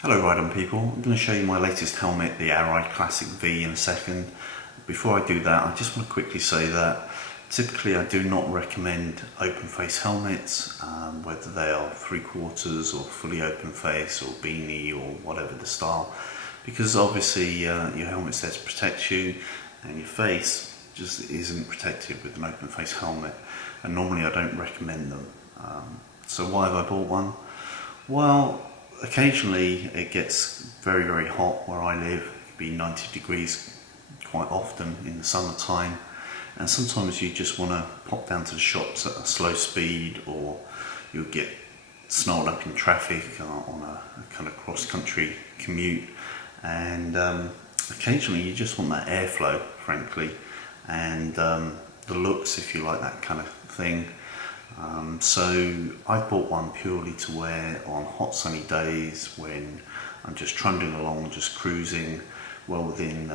Hello Ride-On people, I'm going to show you my latest helmet, the Arai Classic V, in a second. Before I do that, I just want to quickly say that typically I do not recommend open face helmets, whether they are 3/4 or fully open face or beanie or whatever the style, because obviously your helmet's there to protect you and your face just isn't protected with an open face helmet, and normally I don't recommend them. So why have I bought one? Well, occasionally it gets very hot where I live. It can be 90 degrees quite often in the summertime, and sometimes you just want to pop down to the shops at a slow speed, or you'll get snarled up in traffic on a kind of cross-country commute, and occasionally you just want that airflow, frankly, and the looks, if you like that kind of thing. So I bought one purely to wear on hot sunny days when I'm just trundling along, just cruising well within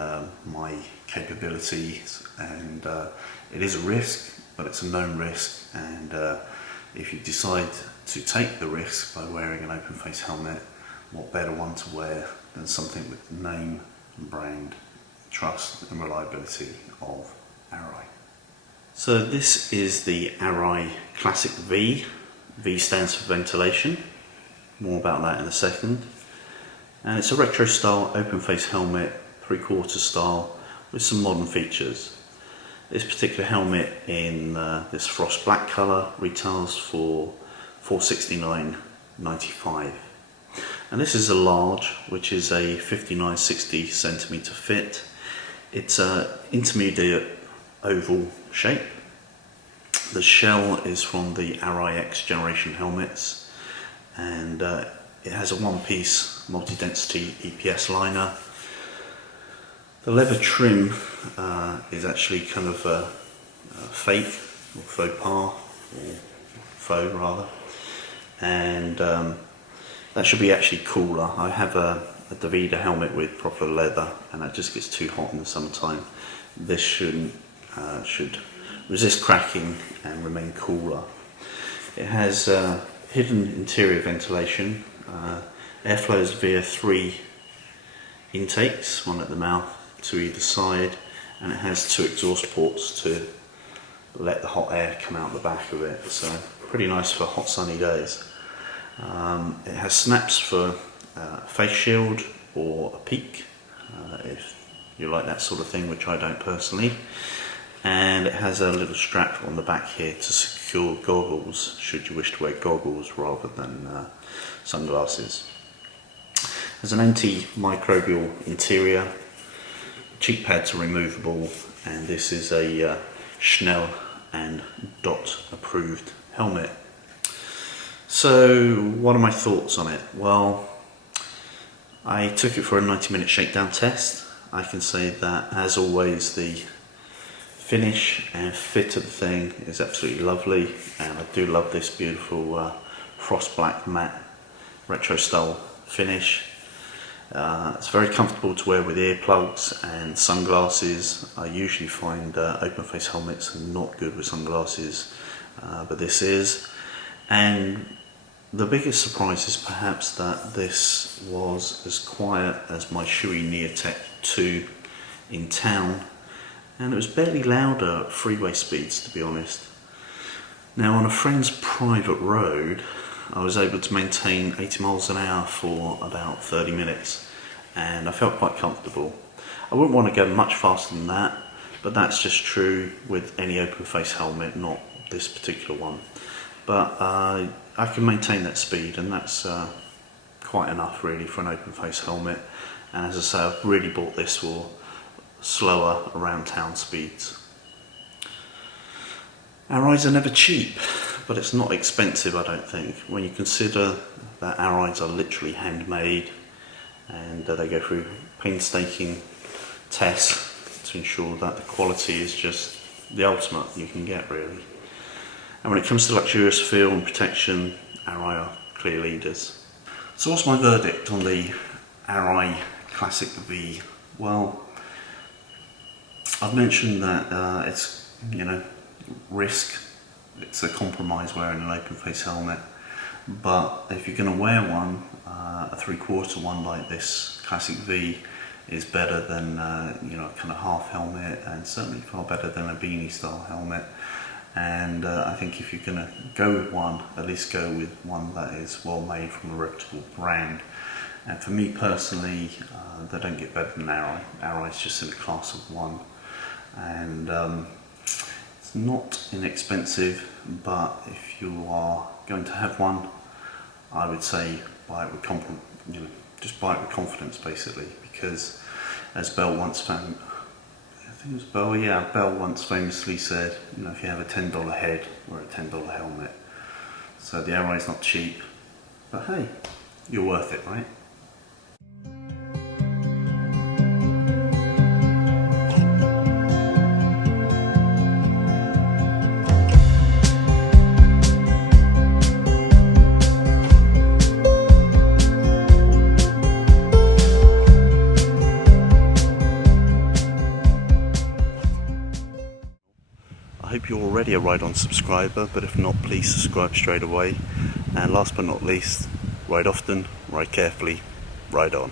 my capabilities, and it is a risk, but it's a known risk, and if you decide to take the risk by wearing an open face helmet, what better one to wear than something with the name and brand, trust and reliability of Arai. So this is the Arai Classic V. V stands for ventilation. More about that in a second. And it's a retro style open face helmet, 3/4 style, with some modern features. This particular helmet in this frost black colour retails for $469.95. And this is a large, which is a 59-60 centimetre fit. It's an intermediate oval shape. The shell is from the Arai X generation helmets, and it has a one-piece multi-density EPS liner. The leather trim is actually kind of fake, or faux pas, or faux rather, and that should be actually cooler. I have a Davida helmet with proper leather, and that just gets too hot in the summertime. This should resist cracking and remain cooler. It has hidden interior ventilation. Air flows via 3 intakes, one at the mouth, to either side, and it has 2 exhaust ports to let the hot air come out the back of it, so pretty nice for hot sunny days. It has snaps for a face shield or a peak, if you like that sort of thing, which I don't personally. And it has a little strap on the back here to secure goggles, should you wish to wear goggles rather than sunglasses. There's an antimicrobial interior, cheek pads are removable, and this is a Schnell and Dot approved helmet. So what are my thoughts on it? Well, I took it for a 90-minute shakedown test. I can say that, as always, the finish and fit of the thing is absolutely lovely, and I do love this beautiful frost black matte retro style finish. It's very comfortable to wear with earplugs and sunglasses. I usually find open face helmets are not good with sunglasses, but this is. And the biggest surprise is perhaps that this was as quiet as my Shoei Neotec 2 in town, and it was barely louder at freeway speeds, to be honest. Now, on a friend's private road, I was able to maintain 80 miles an hour for about 30 minutes, and I felt quite comfortable. I wouldn't want to go much faster than that, but that's just true with any open face helmet, not this particular one. But I can maintain that speed, and that's quite enough really for an open face helmet. And as I say, I've really bought this for slower around town speeds. Arai's are never cheap, but it's not expensive, I don't think, when you consider that Arai's are literally handmade, and they go through painstaking tests to ensure that the quality is just the ultimate you can get, really. And when it comes to luxurious feel and protection, Arai are clear leaders. So what's my verdict on the Arai Classic V? Well, I've mentioned that it's, risk. It's a compromise wearing an open face helmet, but if you're going to wear one, a 3/4 one like this Classic V is better than a kind of half helmet, and certainly far better than a beanie style helmet. And I think if you're going to go with one, at least go with one that is well made from a reputable brand. And for me personally, they don't get better than Arai. Arai is just in a class of one, and it's not inexpensive, but if you are going to have one, I would say buy it with just buy it with confidence, basically, because as Bell once found, I think it was Bell, yeah, Bell once famously said, if you have a $10 head, wear a $10 helmet. So the Arai's not cheap, but hey, you're worth it, right? I hope you're already a Ride On subscriber, but if not, please subscribe straight away. And last but not least, ride often, ride carefully, ride on.